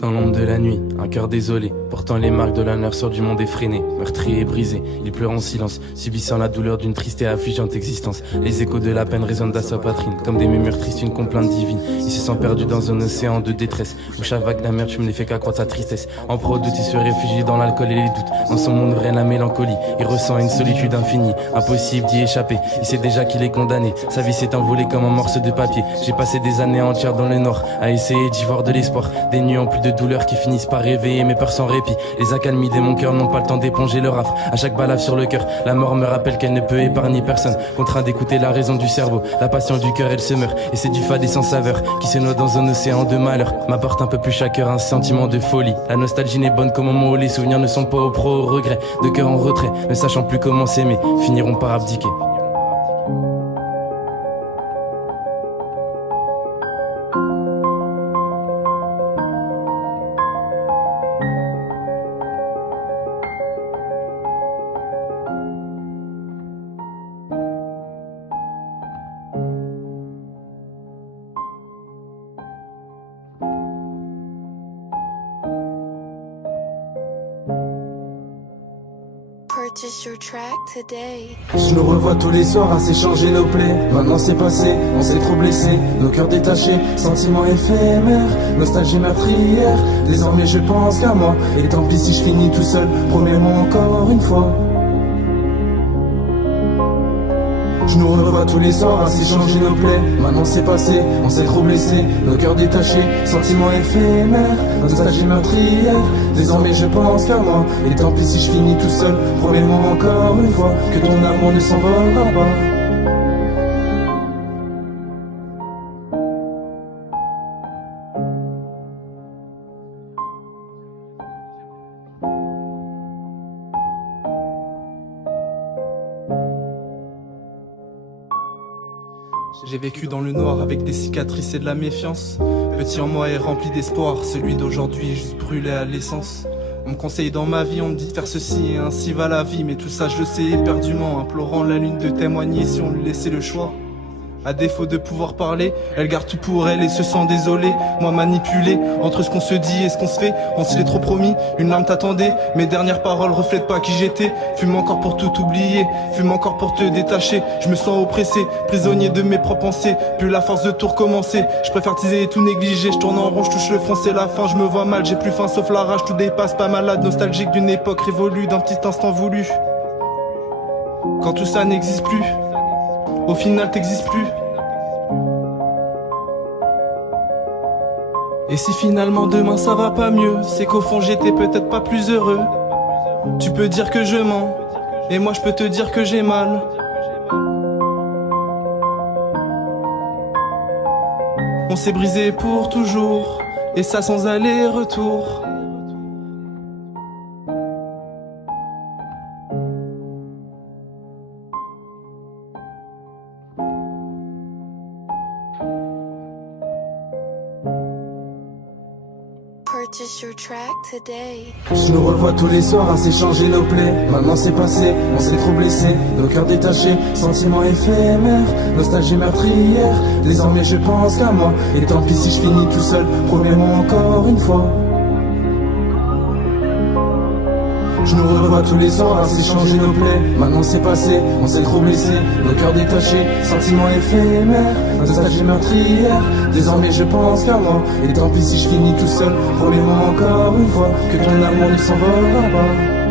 Dans l'ombre de la nuit, un cœur désolé. Pourtant les marques de l'honneur sur du monde effréné. Meurtri et brisé, il pleure en silence, subissant la douleur d'une triste et affligeante existence. Les échos de la peine résonnent dans sa poitrine, comme des murmures tristes, une complainte divine. Il se sent perdu dans un océan de détresse, où chaque vague d'amertume ne fait qu'accroître sa tristesse. En proie au doute, il se réfugie dans l'alcool et les doutes. Dans son monde règne la mélancolie, il ressent une solitude infinie. Impossible d'y échapper, il sait déjà qu'il est condamné. Sa vie s'est envolée comme un morceau de papier. J'ai passé des années entières dans le nord, à essayer d'y voir de l'espoir. Des nuits en plus de douleur qui finissent par réveiller mes peurs sans répit. Les accalmies de mon cœur n'ont pas le temps d'éponger leur affre. À chaque balafre sur le cœur, la mort me rappelle qu'elle ne peut épargner personne. Contraint d'écouter la raison du cerveau, la passion du cœur elle se meurt. Et c'est du fade et sans saveur qui se noie dans un océan de malheur. M'apporte un peu plus chaque heure un sentiment de folie. La nostalgie n'est bonne qu'au moment où les souvenirs ne sont pas au pro au regret. De cœur en retrait, ne sachant plus comment s'aimer, finiront par abdiquer. Purchase your track today. Je nous revois tous les soirs à s'échanger nos plaies. Maintenant c'est passé, on s'est trop blessé. Nos cœurs détachés, sentiments éphémères. Nostalgie meurtrière, désormais je pense qu'à moi. Et tant pis si je finis tout seul, promets-moi encore une fois. Je nous revois tous les soirs à s'échanger nos plaies. Maintenant c'est passé, on s'est trop blessé. Nos cœurs détachés, sentiments éphémères. Nostalgie meurtrière, désormais je pense qu'à moi. Et tant pis si je finis tout seul, promets-moi encore une fois que ton amour ne s'envolera pas. J'ai vécu dans le noir avec des cicatrices et de la méfiance. Petit en moi est rempli d'espoir, celui d'aujourd'hui est juste brûlé à l'essence. On me conseille dans ma vie, on me dit de faire ceci et ainsi va la vie. Mais tout ça je le sais éperdument, implorant la lune de témoigner si on lui laissait le choix. À défaut de pouvoir parler, elle garde tout pour elle et se sent désolée. Moi manipulé, entre ce qu'on se dit et ce qu'on se fait, on s'y est trop promis, une larme t'attendait. Mes dernières paroles reflètent pas qui j'étais. Fume encore pour tout oublier, fume encore pour te détacher. Je me sens oppressé, prisonnier de mes propres pensées. Plus la force de tout recommencer, je préfère teaser et tout négliger. Je tourne en rond, je touche le fond, c'est la fin, je me vois mal. J'ai plus faim sauf la rage, tout dépasse, pas malade. Nostalgique d'une époque révolue, d'un petit instant voulu. Quand tout ça n'existe plus, au final t'existes plus. Et si finalement demain ça va pas mieux, c'est qu'au fond j'étais peut-être pas plus heureux. Tu peux dire que je mens, et moi je peux te dire que j'ai mal. On s'est brisé pour toujours, et ça sans aller-retour. Purchase your track today. Je nous revois tous les soirs à s'échanger nos plaies. Maintenant c'est passé, on s'est trop blessé. Nos cœurs détachés, sentiments éphémères. Nostalgie meurtrière, désormais je pense qu'à moi. Et tant pis si je finis tout seul, promets-moi encore une fois. Je nous revois tous les soirs à s'échanger nos plaies. Maintenant c'est passé, on s'est trop blessé. Nos cœurs détachés, sentiments éphémères. Nostalgie meurtrière, désormais je pense qu'à moi. Et tant pis si je finis tout seul, promets-moi encore une fois que ton amour ne s'envolera pas.